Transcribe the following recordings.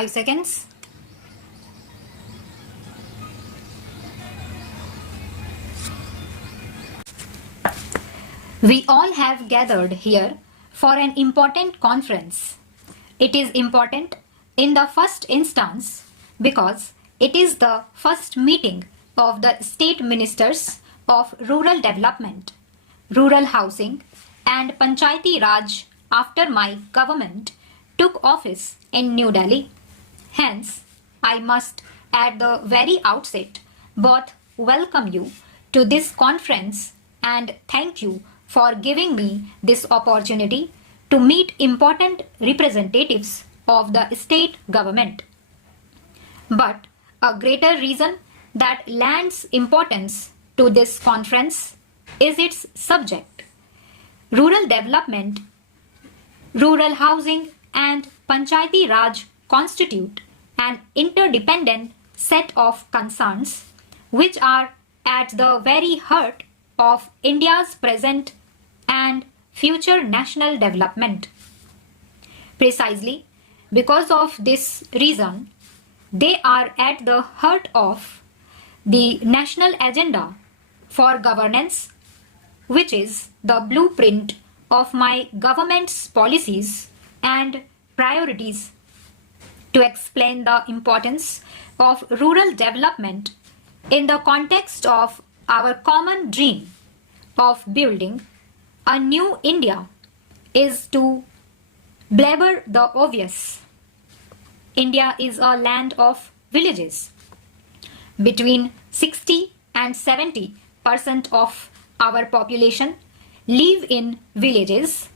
5 seconds. We all have gathered here for an important conference. It is important in the first instance because it is the first meeting of the State Ministers of Rural Development, Rural Housing and Panchayati Raj after my government took office in New Delhi. Hence, I must at the very outset both welcome you to this conference and thank you for giving me this opportunity to meet important representatives of the state government. But a greater reason that lends importance to this conference is its subject. Rural development, rural housing and Panchayati Raj constitute an interdependent set of concerns which are at the very heart of India's present and future national development. Precisely because of this reason, they are at the heart of the national agenda for governance, which is the blueprint of my government's policies and priorities. To explain the importance of rural development in the context of our common dream of building a new India is to blabber the obvious. India is a land of villages. Between 60 and 70% of our population live in villages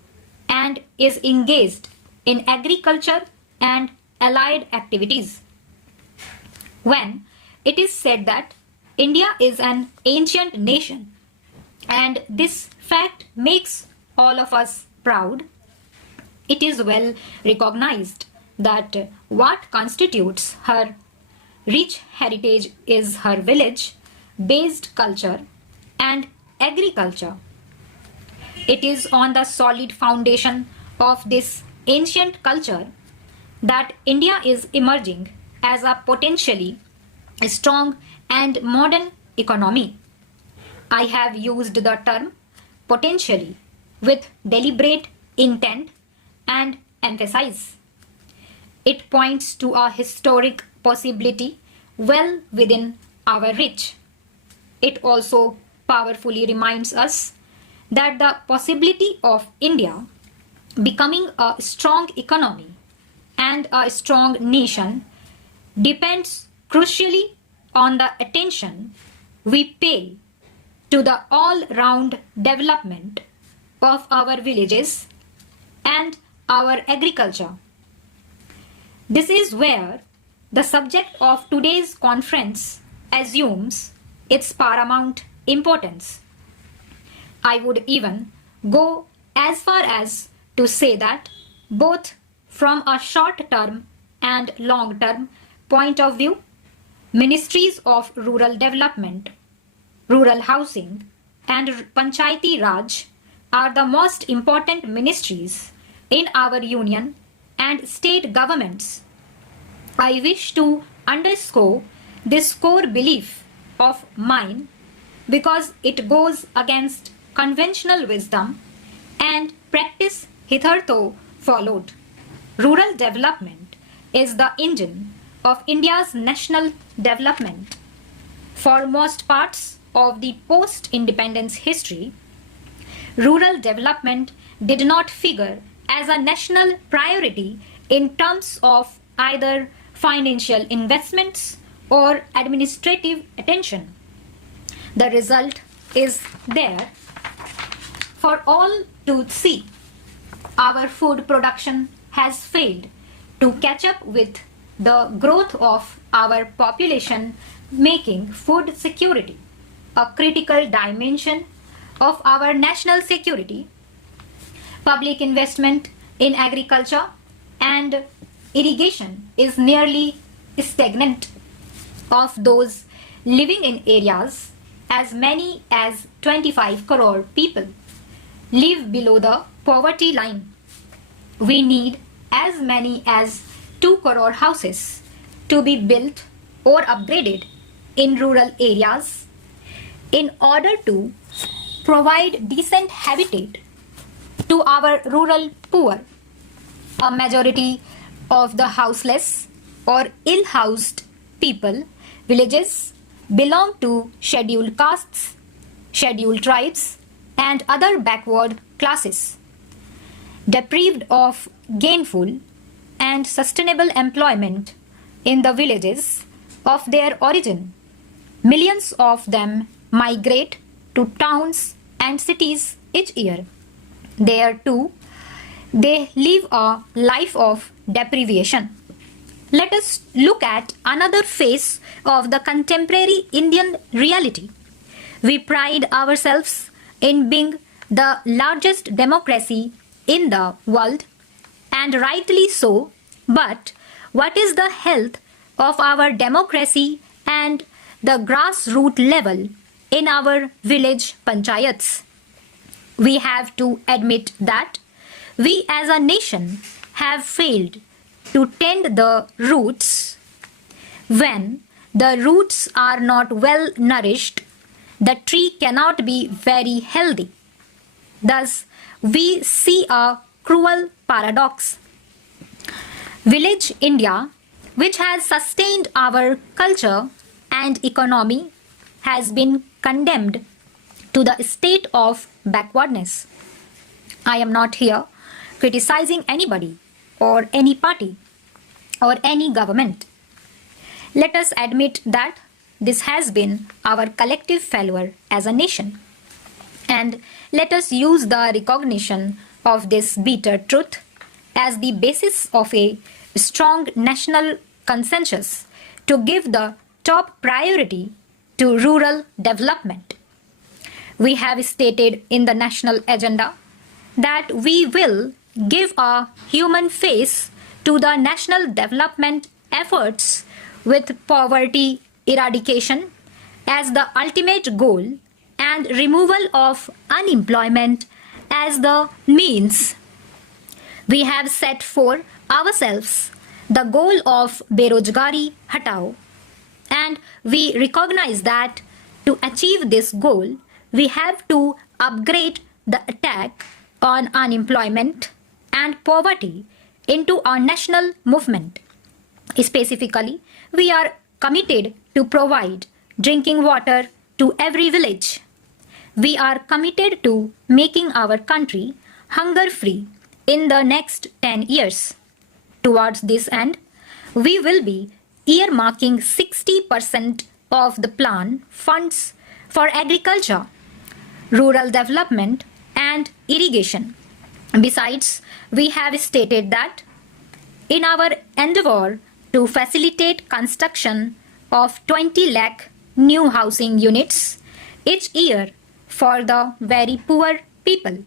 and is engaged in agriculture and allied activities. When it is said that India is an ancient nation, and this fact makes all of us proud, it is well recognized that what constitutes her rich heritage is her village-based culture and agriculture. It is on the solid foundation of this ancient culture that India is emerging as a potentially strong and modern economy. I have used the term potentially with deliberate intent and emphasis. It points to a historic possibility well within our reach. It also powerfully reminds us that the possibility of India becoming a strong economy and a strong nation depends crucially on the attention we pay to the all-round development of our villages and our agriculture. This is where the subject of today's conference assumes its paramount importance. I would even go as far as to say that both from a short-term and long-term point of view, ministries of rural development, rural housing and Panchayati Raj are the most important ministries in our union and state governments. I wish to underscore this core belief of mine because it goes against conventional wisdom and practice hitherto followed. Rural development is the engine of India's national development. For most parts of the post-independence history, rural development did not figure as a national priority in terms of either financial investments or administrative attention. The result is there for all to see. Our food production has failed to catch up with the growth of our population, making food security a critical dimension of our national security. Public investment in agriculture and irrigation is nearly stagnant. Of those living in areas, as many as 25 crore people live below the poverty line. We need as many as 2 crore houses to be built or upgraded in rural areas in order to provide decent habitat to our rural poor. A majority of the houseless or ill-housed people, villages belong to scheduled castes, scheduled tribes, and other backward classes, deprived of gainful and sustainable employment in the villages of their origin. Millions of them migrate to towns and cities each year. There too, they live a life of deprivation. Let us look at another face of the contemporary Indian reality. We pride ourselves in being the largest democracy in the world, and rightly so, but what is the health of our democracy and the grassroots level in our village panchayats? We have to admit that we as a nation have failed to tend the roots. When the roots are not well nourished, the tree cannot be very healthy. Thus, we see a cruel paradox. Village India, which has sustained our culture and economy, has been condemned to the state of backwardness. I am not here criticizing anybody or any party or any government. Let us admit that this has been our collective failure as a nation. And let us use the recognition of this bitter truth as the basis of a strong national consensus to give the top priority to rural development. We have stated in the national agenda that we will give a human face to the national development efforts with poverty eradication as the ultimate goal and removal of unemployment as the means. We have set for ourselves the goal of Berojgari Hatao, and we recognize that to achieve this goal, we have to upgrade the attack on unemployment and poverty into a national movement. Specifically, we are committed to provide drinking water to every village. We are committed to making our country hunger-free in the next 10 years. Towards this end, we will be earmarking 60% of the plan funds for agriculture, rural development, and irrigation. Besides, we have stated that in our endeavor to facilitate construction of 20 lakh new housing units each year for the very poor people,